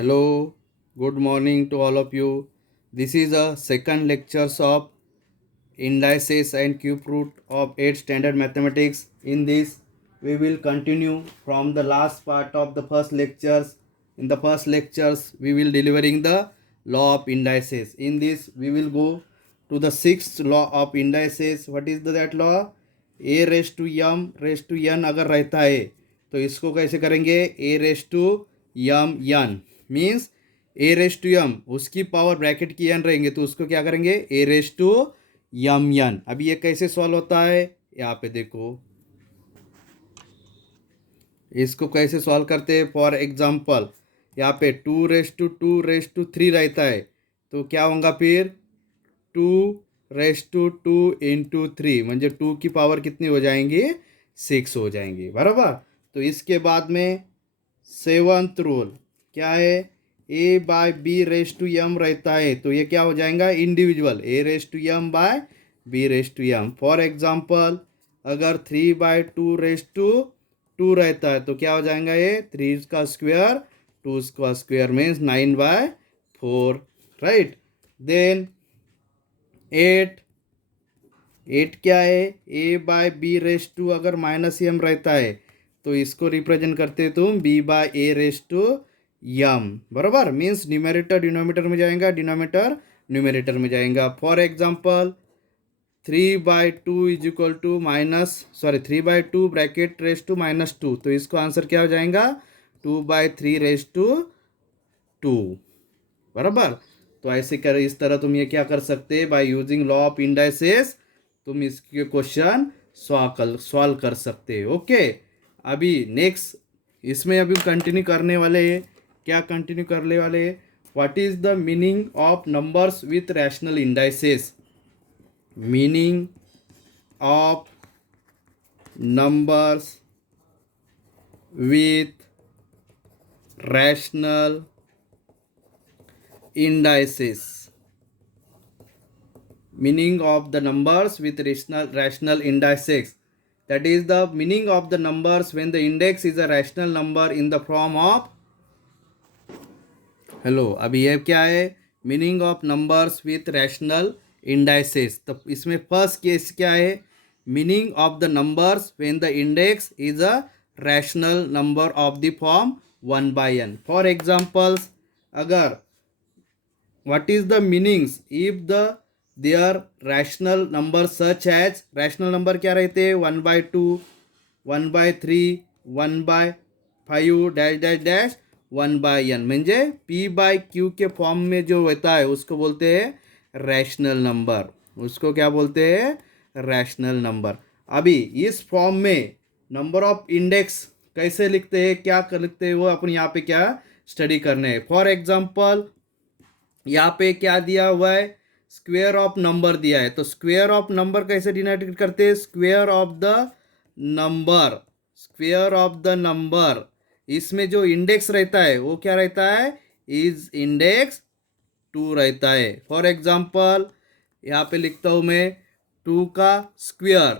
Hello, good morning to all of you. This is a second lectures of indices and cube root of 8 standard mathematics. In this, we will continue from the last part of the first lectures. In the first lectures, we will delivering the law of indices. In this, we will go to the sixth law of indices. What is that law? A raise to m raise to n अगर रहता है तो इसको कैसे करेंगे? A raise to m n means a raise to m उसकी power bracket की यन रहेंगे तो उसको क्या करेंगे? ए रेस टू यम यन। अभी ये कैसे सॉल्व होता है यहाँ पे देखो, इसको कैसे सॉल्व करते हैं। फॉर एग्जांपल यहाँ पे टू रेस टू थ्री रहता है तो क्या होगा फिर? Two raise to two into three म्हणजे टू की पावर कितनी हो जाएंगी? 6 हो जाएंगी बराबर। तो इसके बाद में सेवंथ रूल क्या है? A by b raise to m रहता है तो ये क्या हो जाएगा? Individual a raise to m by b raise to m. For example अगर 3/2 रेस टू टू रहता है तो क्या हो जाएगा? ये 3 का स्क्वायर 2 का स्क्वायर मीन्स 9/4 राइट। देन 8 क्या है? A by b raise to अगर माइनस एम रहता है तो इसको रिप्रेजेंट करते तुम b by a raise to m बराबर। मीन्स न्यूमेरेटर डिनोमिनेटर में जाएगा, डिनोमिनेटर न्यूमेरेटर में जाएगा। For example 3/2 is equal to -3/2 bracket raise to -2 तो इसको आंसर क्या हो जाएगा? 2/3 रेस टू 2 बराबर। तो ऐसे कर इस तरह तुम ये क्या कर सकते हैं? By using law of indices तुम इसके क्वेश्चन सॉल्व कर सकते हो। ओके, अभी नेक्स्ट इसमें अभी कंटिन्यू करने वाले हैं। क्या कंटिन्यू करने वाले? What is the meaning of numbers with rational indices? Meaning of numbers with rational indices. Meaning of the numbers with rational indices, that is the meaning of the numbers when the index is a rational number in the form of hello. अभी ये क्या है? Meaning of numbers with rational indices. तो इसमें first case क्या है? Meaning of the numbers when the index is a rational number of the form 1/n। For examples अगर what is the meanings if the their rational number such as rational number क्या रहते हैं? 1/2 1/3 1/5 dash dash dash 1/n म्हणजे p bye q के form में जो होता है उसको बोलते हैं रैशनल नंबर। उसको क्या बोलते हैं? Rational number. अभी इस फॉर्म में नंबर ऑफ इंडेक्स कैसे लिखते हैं, क्या लिखते हैं, वो अपन यहाँ पे क्या स्टडी करने हैं। फॉर एग्जाम्पल यहाँ पे क्या दिया हुआ है? स्क्वेयर ऑफ नंबर दिया है तो स्क्वेयर ऑफ नंबर कैसे डिनोट करते हैं? Square of the number, square of the number. इसमें जो इंडेक्स रहता है वो क्या रहता है? इज इंडेक्स 2 रहता है। फॉर एग्जांपल यहाँ पे लिखता हूँ मैं 2 का स्क्वेयर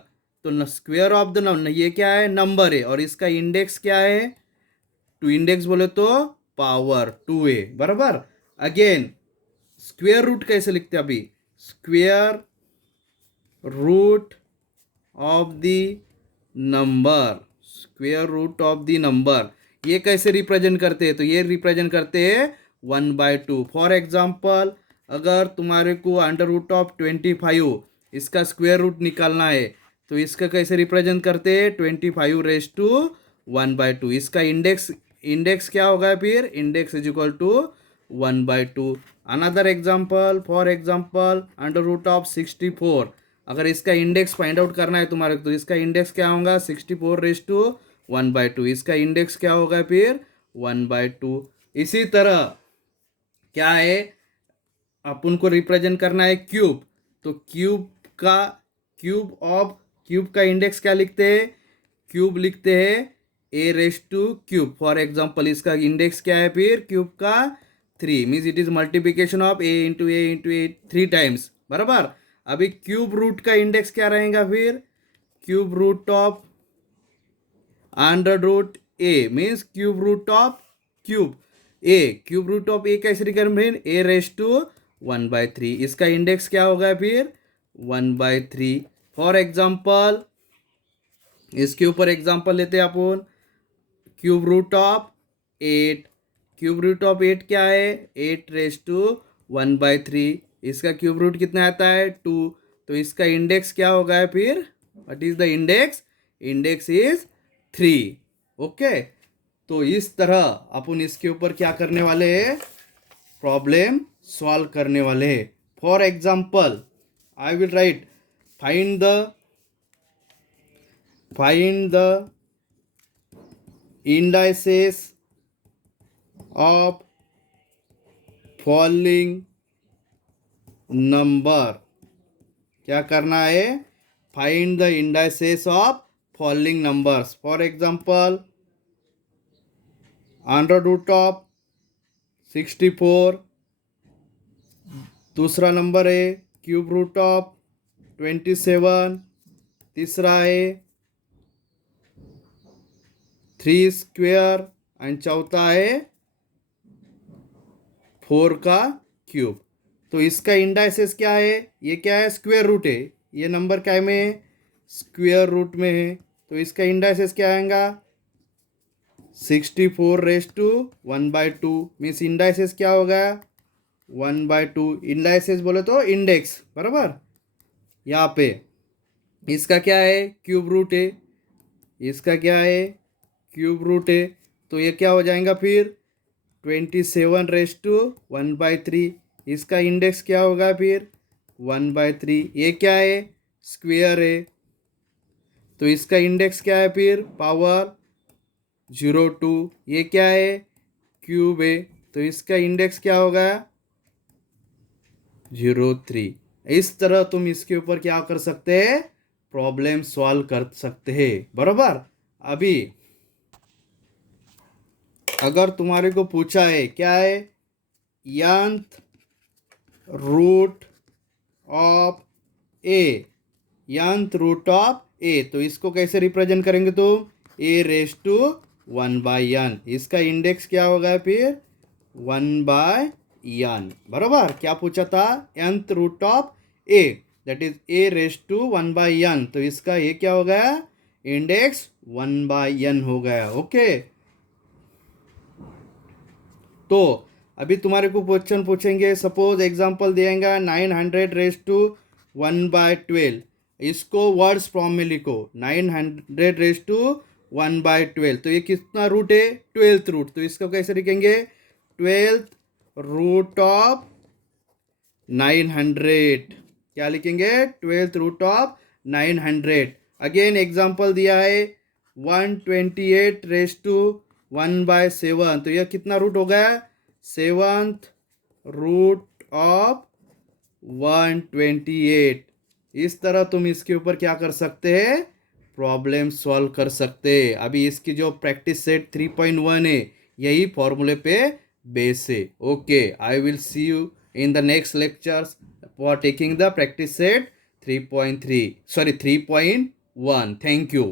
तो स्क्वेयर ऑफ द नंबर, ये क्या है? नंबर है और इसका इंडेक्स क्या है? 2 इंडेक्स बोले तो पावर 2 है बराबर। अगेन स्क्वेयर रूट कैसे लिखते हैं? अभी square root of the number, square root of the number ये कैसे रिप्रेजेंट करते हैं? तो ये रिप्रेजेंट करते हैं 1/2। फॉर एग्जांपल अगर तुम्हारे को √25 इसका स्क्वेयर रूट निकालना है तो इसका कैसे रिप्रेजेंट करते हैं? 25 रेस टू 1/2। इसका इंडेक्स क्या होगा फिर? Index is equal to 1/2। Another example for example √64 अगर इसका इंडेक्स फाइंड आउट करना है तुम्हारे को तो इसका इंडेक्स क्या होगा? 64 रेस टू 1/2। इसका इंडेक्स क्या होगा फिर? 1/2। इसी तरह क्या है? अपन को रिप्रेजेंट करना है क्यूब तो क्यूब का इंडेक्स क्या लिखते हैं? क्यूब लिखते हैं a raise to cube. For example इसका इंडेक्स क्या है फिर? क्यूब का 3 means it is multiplication of a into a 3 times बराबर। अभी क्यूब रूट का इंडेक्स क्या रहेगा फिर? Cube root of under root a means cube root of cube a, cube root of a कैसे निकालेंगे? ए रेस टू 1/3, इसका इंडेक्स क्या होगा फिर? 1/3। फॉर एग्जाम्पल इसके ऊपर एग्जाम्पल लेते हैं अपन, cube root of 8। Cube root of 8 क्या है? 8 रेस टू 1/3, इसका क्यूब रूट कितना आता है? 2। तो इसका इंडेक्स क्या होगा फिर? What is the index? Index is 3। Okay, तो इस तरह अपन इसके ऊपर क्या करने वाले हैं? प्रॉब्लम सॉल्व करने वाले हैं। For example I will write find the indices of falling number। क्या करना है? Find the indices of following numbers. For example under root of 64, दूसरा नंबर है क्यूब रूट ऑफ 27, तीसरा है 3 स्क्वेयर एंड चौथा है 4 का क्यूब। तो इसका इंडाइसेस क्या है? ये क्या है? स्क्वेयर रूट है। ये नंबर क्या में है? स्क्वेयर रूट में है। तो इसका इंडाइसेस क्या आएगा? 64 रेस टू 1/2 मीन्स इंडाइसेस क्या होगा? 1/2। इंडाइसेस बोले तो इंडेक्स, बराबर। यहाँ पे इसका क्या है? क्यूब रूट है। इसका क्या है? क्यूब रूट है। तो ये क्या हो जाएगा फिर? 27 रेस टू 1/3, इसका इंडेक्स क्या होगा फिर? 1/3। ये क्या है? स्क्वेयर है। तो इसका इंडेक्स क्या है फिर? पावर 02। ये क्या है? क्यूब है। तो इसका इंडेक्स क्या होगा? 03। इस तरह तुम इसके ऊपर क्या कर सकते हैं? प्रॉब्लम सॉल्व कर सकते हैं, बराबर। अभी अगर तुम्हारे को पूछा है क्या है? nth root of a, nth root of a, तो इसको कैसे रिप्रेजेंट करेंगे? तो ए रेस टू 1/n, इसका इंडेक्स क्या होगा फिर? 1/n, बराबर। क्या पूछा था? nth root of a, that is a raise to 1/n, तो इसका ये क्या हो गया? इंडेक्स 1/n हो गया। ओके, तो अभी तुम्हारे को क्वेश्चन पूछेंगे, सपोज एग्जांपल देंगे 900 रेस टू 1/12, इसको वर्ड्स फॉर्म में लिखो। 900 रेस टू 1/12, तो ये कितना रूट है? 12th root. तो इसको कैसे लिखेंगे? 12th root of 900। क्या लिखेंगे? 12th root of 900। Again example दिया है 128 रेस टू 1/7, तो यह कितना रूट हो गया? 7th root of 128। इस तरह तुम इसके ऊपर क्या कर सकते हैं? प्रॉब्लम सॉल्व कर सकते हैं। अभी इसकी जो प्रैक्टिस सेट 3.1 है, यही फॉर्मूले पे बेस है। Okay, I will see you in the next lectures for taking the practice set 3.3, sorry 3.1. Thank you.